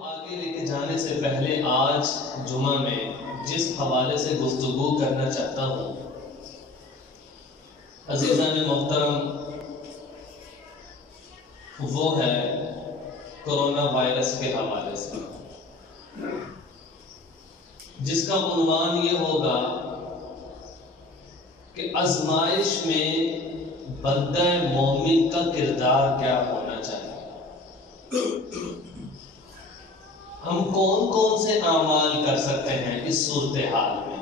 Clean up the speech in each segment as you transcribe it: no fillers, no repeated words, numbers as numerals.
آگے لے کے جانے سے پہلے آج جمعہ میں جس حوالے سے گفتگو کرنا چاہتا ہوں عزیزان محترم، وہ ہے کرونا وائرس کے حوالے سے، جس کا عنوان یہ ہوگا کہ آزمائش میں بندہ مومن کا کردار کیا ہونا چاہیے۔ ہم کون کون سے اعمال کر سکتے ہیں اس صورتحال میں،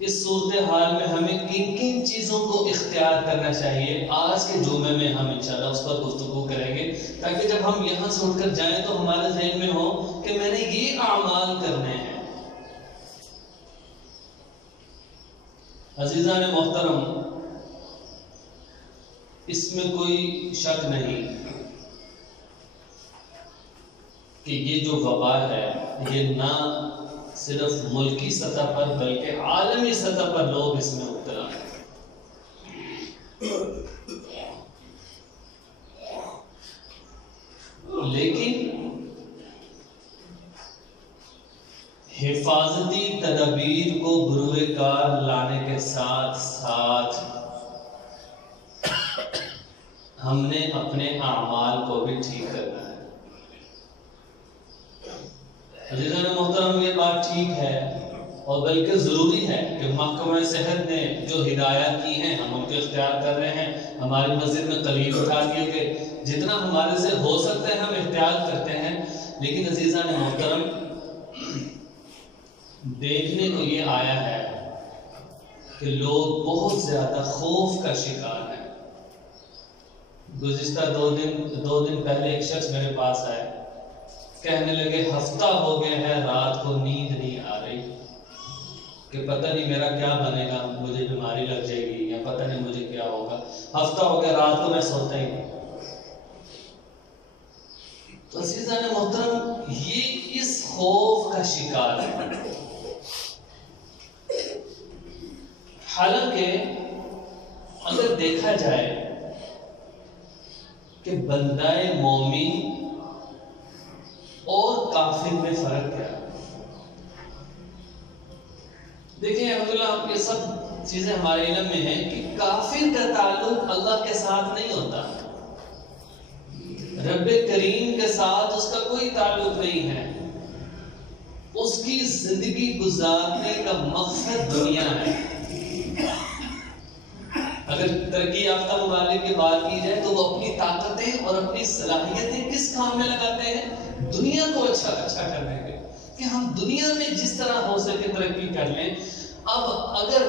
اس صورتحال میں ہمیں کن کن چیزوں کو اختیار کرنا چاہیے۔ آج کے جمعے میں ہم انشاءاللہ اس پر گفتگو کریں گے، تاکہ جب ہم یہاں سے اٹھ کر جائیں تو ہمارے ذہن میں ہو کہ میں نے یہ اعمال کرنے ہیں۔ عزیزان محترم، اس میں کوئی شک نہیں کہ یہ جو وبا ہے یہ نہ صرف ملکی سطح پر بلکہ عالمی سطح پر لوگ اس میں مبتلا ہیں۔ لیکن حفاظتی تدابیر کو بروئے کار لانے کے ساتھ ساتھ ہم نے اپنے اعمال کو بھی ٹھیک کرنا ہے۔ عزیزان محترم، یہ بات ٹھیک ہے اور بلکہ ضروری ہے کہ محکمہ صحت نے جو ہدایات کی ہیں ہم ان کو اختیار کر رہے ہیں۔ ہماری مسجد میں قلیل اٹھا دیے کہ جتنا ہمارے سے ہو سکتا ہے ہم احتیاط کرتے ہیں، لیکن عزیزان محترم دیکھنے کو یہ آیا ہے کہ لوگ بہت زیادہ خوف کا شکار ہیں۔ گزشتہ دو دن پہلے ایک شخص میرے پاس آئے، کہنے لگے ہفتہ ہو گیا ہے رات کو نیند نہیں آ رہی کہ پتہ نہیں میرا کیا بنے گا، مجھے بیماری لگ جائے گی یا پتہ نہیں مجھے کیا ہوگا، ہفتہ ہو گیا رات کو میں سوتا ہی نہیں۔ تو عزیزان محترم، یہ اس خوف کا شکار ہے۔ حالانکہ اگر دیکھا جائے کہ بندہ مومن اور کافر میں فرق کیا ہے، دیکھیں الحمدللہ آپ یہ سب چیزیں ہمارے علم میں ہیں کہ کافر کا تعلق اللہ کے ساتھ نہیں ہوتا، رب کریم کے ساتھ اس کا کوئی تعلق نہیں ہے، اس کی زندگی گزارنے کا مقصد دنیا ہے۔ اگر ترقی یافتہ ممالک کی بات کی جائے تو وہ اپنی طاقتیں اور اپنی صلاحیتیں کس کام میں لگاتے ہیں؟ دنیا کو اچھا کرنے کے، کہ ہم دنیا میں جس طرح ہو سکے ترقی کر لیں۔ اب اگر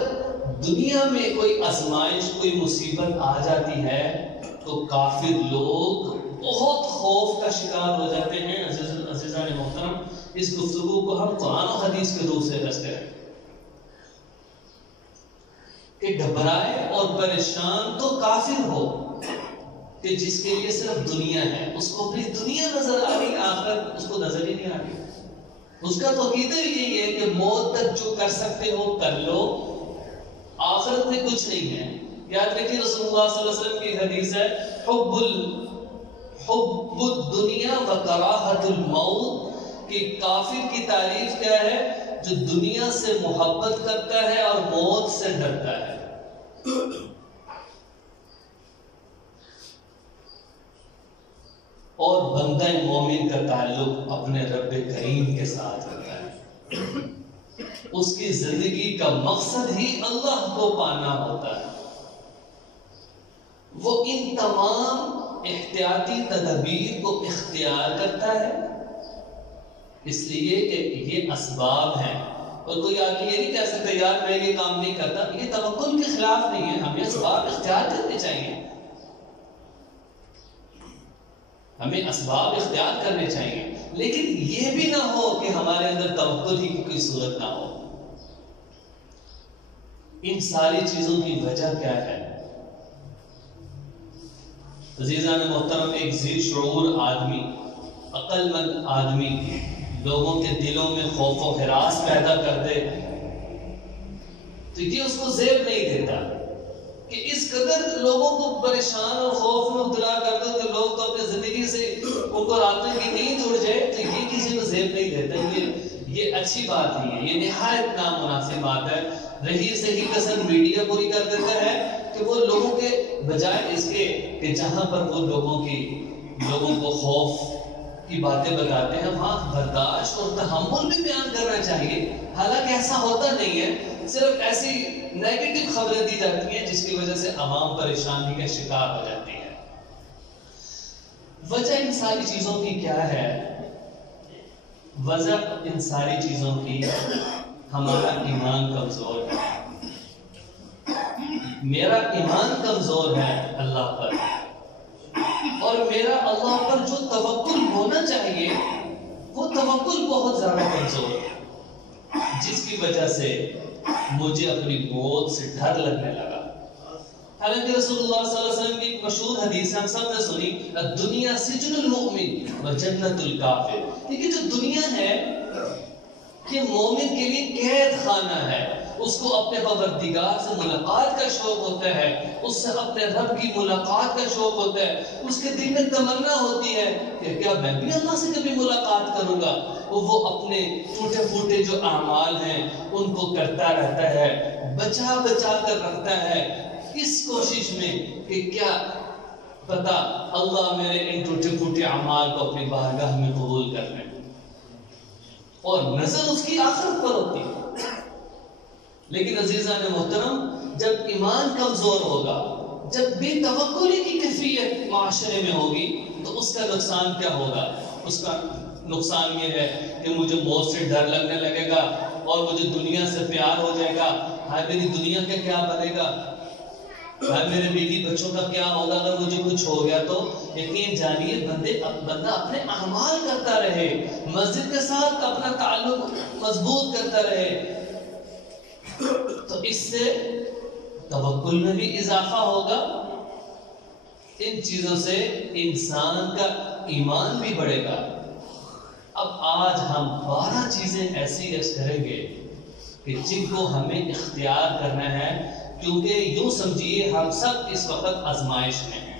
دنیا میں کوئی آزمائش، کوئی مصیبت آ جاتی ہے تو کافر لوگ بہت خوف کا شکار ہو جاتے ہیں۔ عزیزان محترم، اس گفتگو کو ہم قرآن و حدیث کے روح سے رستے ہیں کہ گھبرائے اور پریشان تو کافر ہو کہ جس کے لیے صرف دنیا ہے، اس کو اپنی دنیا نظر آ رہی، آخرت اس کو نظر ہی نہیں آ رہی۔ اس کا تو عقیدہ یہی ہے کہ موت تک جو کر سکتے ہو کر لو، آخرت میں کچھ نہیں ہے۔ یاد رکھیے رسول اللہ صلی اللہ علیہ وسلم کی حدیث ہے، حب الدنیا و کراہت الموت، کہ کافر کی تعریف کیا ہے؟ جو دنیا سے محبت کرتا ہے اور موت سے ڈرتا ہے۔ اور بندہ مومن کا تعلق اپنے رب کریم کے ساتھ ہوتا ہے، اس کی زندگی کا مقصد ہی اللہ کو پانا ہوتا ہے۔ وہ ان تمام احتیاطی تدابیر کو اختیار کرتا ہے اس لیے کہ یہ اسباب ہیں، اور کوئی آگے یہ نہیں کہہ سکتا یار میں یہ کام نہیں کرتا۔ یہ توکل کے خلاف نہیں ہے، ہمیں اسباب اختیار کرنے چاہیے، ہمیں اسباب اختیار کرنے چاہیے، لیکن یہ بھی نہ ہو کہ ہمارے اندر توکل ہی کی کوئی صورت نہ ہو۔ ان ساری چیزوں کی وجہ کیا ہے؟ عزیزان محترم، ایک ذی شعور آدمی، عقل مند آدمی لوگوں کے دلوں میں خوف و ہراس پیدا کر دے تو یہ اس کو زیب نہیں دیتا۔ کہ اس قدر لوگوں کو پریشان اور خوف میں مبتلا کر دو کہ لوگ تو اپنی زندگی سے ان کو راتوں کی نیند اڑ جائے، تو یہ کسی کو زیب نہیں دیتا، یہ اچھی بات نہیں ہے، یہ نہایت نامناسب بات ہے۔ رہی صحیح کسر میڈیا پوری کر دیتا ہے کہ وہ لوگوں کے بجائے اس کے کہ جہاں پر وہ لوگوں کو خوف کی باتیں بتاتے ہیں وہاں برداشت اور تحمل بھی بیان کرنا چاہیے، حالانکہ ایسا ہوتا نہیں ہے، صرف ایسی نیگیٹو خبریں دی جاتی ہیں جس کی وجہ سے عوام پریشانی کا شکار ہو جاتی ہے۔ وجہ ان ساری چیزوں کی کیا ہے؟ وجہ ان ساری چیزوں کی ہمارا ایمان کمزور ہے، میرا ایمان کمزور ہے اللہ پر، اور میرا اللہ پر جو توکل ہونا چاہیے وہ توکل بہت زیادہ کمزور ہے، جس کی وجہ سے مجھے اپنی موت سے ڈر لگنے لگا۔ حالانکہ رسول اللہ صلی اللہ علیہ وسلم کی ایک مشہور حدیث ہم سب نے سنی، الدنیا سجن المؤمن و جنت الکافر، یہ جو دنیا ہے یہ مومن کے لیے قید خانہ ہے، اس کو اپنے پروردگار سے ملاقات کا شوق ہوتا ہے، اس سے اپنے رب کی ملاقات کا شوق ہوتا ہے، اس کے دل میں تمنا ہوتی ہے کہ کیا میں بھی اللہ سے کبھی ملاقات کروں گا، وہ اپنے ٹوٹے پھوٹے جو اعمال ہیں ان کو کرتا رہتا ہے، بچا کر رکھتا ہے، اس کوشش میں کہ کیا پتا اللہ میرے ان ٹوٹے پھوٹے اعمال کو اپنی بارگاہ میں قبول کر لیں، اور نظر اس کی آخرت پر ہوتی ہے۔ لیکن عزیزان محترم، جب ایمان کمزور ہوگا، جب بے توکلی کی کیفیت معاشرے میں ہوگی تو اس کا نقصان کیا ہوگا؟ اس کا نقصان یہ ہے کہ مجھے موت سے ڈر لگنے لگے گا اور مجھے دنیا سے پیار ہو جائے گا، ہاں میری دنیا کا کیا بنے گا، ہاں میرے بیوی بچوں کا کیا ہوگا اگر مجھے کچھ ہو گیا تو۔ یقین جانیے بندہ اپنے اعمال کرتا رہے، مسجد کے ساتھ اپنا تعلق مضبوط کرتا رہے، تو اس سے توکل میں بھی اضافہ ہوگا، ان چیزوں سے انسان کا ایمان بھی بڑھے گا۔ اب آج ہم 12 چیزیں ایسی کریں گے کہ جن کو ہمیں اختیار کرنا ہے، کیونکہ یوں سمجھیے ہم سب اس وقت آزمائش میں ہیں،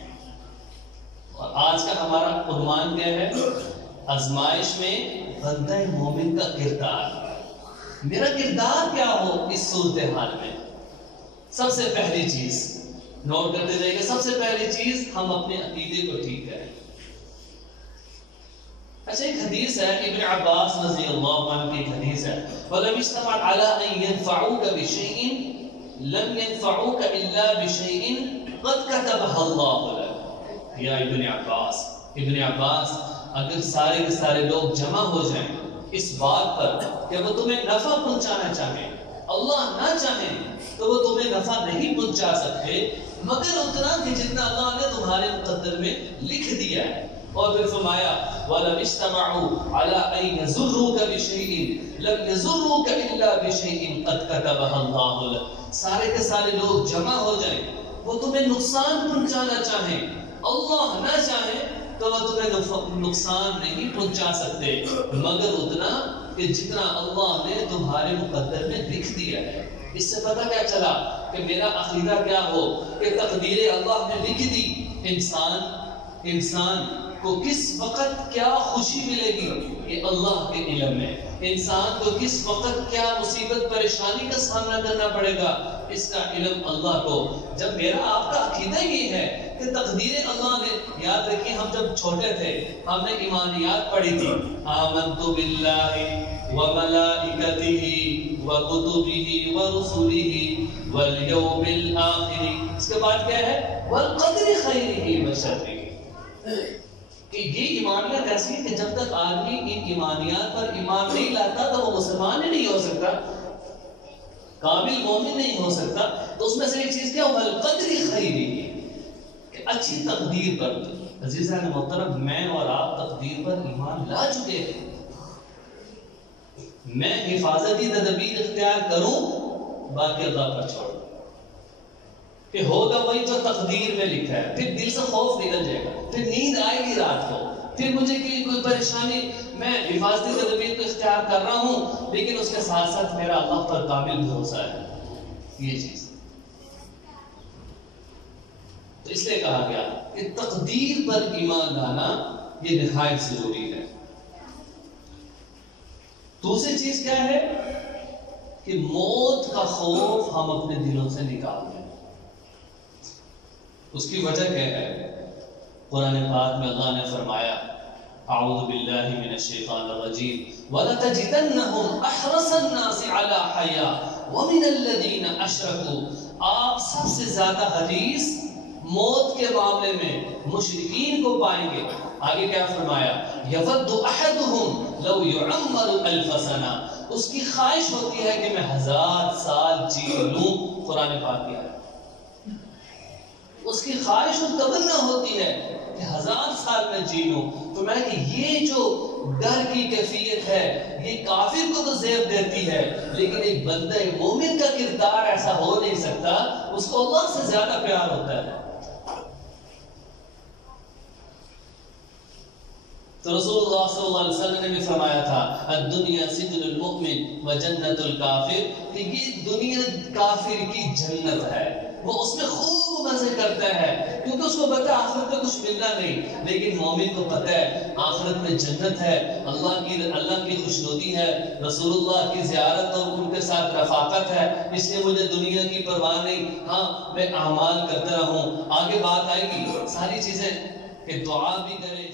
اور آج کا ہمارا عنوان کیا ہے؟ آزمائش میں بندہ مومن کا کردار۔ میرا کردار کیا ہو اس صورتحال میں؟ سب سے پہلی چیز نوٹ کرتے جائیے گا، سب سے پہلی چیز ہم اپنے عقیدے کو ٹھیک کریں۔ اچھا، ایک حدیث ہے ابن عباس رضی اللہ عنہ کی حدیث ہے، وَلَمْ اجْتَمَعْ عَلَىٰ أَن يَنْفَعُوكَ بِشَيْءٍ لَمْ يَنْفَعُوكَ إِلَّا بِشَيْءٍ قَدْ كَتَبَهَ اللَّهُ لَكَ۔ یا ابن عباس، اگر سارے کے سارے لوگ جمع ہو جائیں اس بات پر کہ وہ تمہیں نفع پہنچانا چاہیں، اللہ نہ چاہیں تو وہ تمہیں نفع نہیں پہنچا سکتے مگر اتنا کہ جتنا اللہ نے تمہارے مقدر میں لکھ دیا ہے۔ اور پھر فرمایا وَلَمْ اجْتَمَعُوا عَلَىٰ أَن يَضُرُّوكَ بِشَيْءٍ لَمْ يَضُرُّوكَ إِلَّا بِشَيْءٍ قَدْ كَتَبَهَ اللَّهُ لَكَ۔ سارے کے سارے لوگ جمع ہو جائیں، وہ تمہیں نقصان پہنچانا چاہیں، اللہ نہ چاہیں تو وہ تمہیں نقصان نہیں پہنچا سکتے مگر اتنا کہ جتنا اللہ نے تمہارے مقدر میں لکھ دیا ہے۔ اس سے پتہ کیا چلا کہ میرا عقیدہ کیا ہو کہ تقدیر اللہ نے لکھ دی، انسان کو کس وقت کیا خوشی ملے گی یہ اللہ کے علم میں، انسان کو کس وقت کیا مصیبت پریشانی کا سامنا کرنا پڑے گا اس کا علم اللہ کو۔ جب میرا آپ کا عقیدہ یہ ہے کہ تقدیر اللہ نے، یاد رکھیے ہم جب چھوٹے تھے ہم نے ایمانیات پڑھی تھی، آمنت باللہ وملائکتہ وکتبہ ورسلہ والیوم الآخر، اس کے بعد کیا ہے والقدر خیرہ وشرہ، کہ یہ ایمانیات ایسی ہے کہ جب تک آدمی ان ایمانیات پر ایمان نہیں لاتا تو وہ مسلمان ہی نہیں ہو سکتا، کامل مومن نہیں ہو سکتا۔ تو اس میں سے ایک چیز کیا والقدر خیرہ، کہ اچھی تقدیر پر۔ عزیزان محترم، میں اور آپ تقدیر پر ایمان لا چکے ہیں، میں حفاظتی تدابیر اختیار کروں باقی اللہ پر چھوڑ، کہ ہوگا وہی جو تقدیر میں لکھا ہے، پھر دل سے خوف نکل جائے گا، پھر نیند آئے گی رات کو، پھر مجھے کوئی پریشانی، میں حفاظتی تدابیر کو اختیار کر رہا ہوں لیکن اس کے ساتھ ساتھ میرا اللہ پر کامل بھروسہ ہے۔ یہ چیز تو اس لیے کہا گیا کہ تقدیر پر ایمان لانا یہ نہایت ضروری ہے۔ دوسری چیز کیا ہے کہ موت کا خوف ہم اپنے دلوں سے نکال دیں۔ اس کی وجہ کیا ہے؟ قرآن پاک میں اللہ نے فرمایا اعوذ باللہ من الشیطان الرجیم وَلَتَجِدَنَّهُمْ أَحْرَصَ النَّاسِ عَلَى حَيَاةٍ وَمِنَ الَّذِينَ أَشْرَكُوا، آپ سب سے زیادہ حریص موت کے معاملے میں مشرکین کو پائیں گے۔ آگے کیا فرمایا؟ يَوَدُّ أَحَدُهُمْ لَوْ يُعَمَّرُ أَلْفَ سَنَةٍ، اس کی خواہش ہوتی ہے کہ میں 1000 سال جی لوں۔ قرآن پاک ہے، اس کی خواہش اور تمنا ہوتی ہے کہ 1000 سال میں جی لوں۔ تو میں کہ یہ جو ڈر کی کیفیت ہے یہ کافر کو تو زیب دیتی ہے، لیکن ایک بندہ مومن کا کردار ایسا ہو نہیں سکتا، اس کو اللہ سے زیادہ پیار ہوتا ہے۔ تو رسول اللہ صلی اللہ علیہ وسلم نے بھی فرمایا تھا الدنیا سجن المؤمن و جنت الکافر، کہ یہ دنیا کافر کی جنت ہے، وہ اس میں خوب مزے کرتا ہے کیونکہ اس کو پتا ہے آخرت میں کچھ ملنا نہیں، لیکن مومن کو پتا ہے آخرت میں جنت ہے، اللہ کی خوشنودی ہے، رسول اللہ کی زیارت اور ان کے ساتھ رفاقت ہے، اس لیے مجھے دنیا کی پرواہ نہیں، ہاں میں اعمال کرتا رہوں۔ آگے بات آئے گی ساری چیزیں کہ دعا بھی کرے۔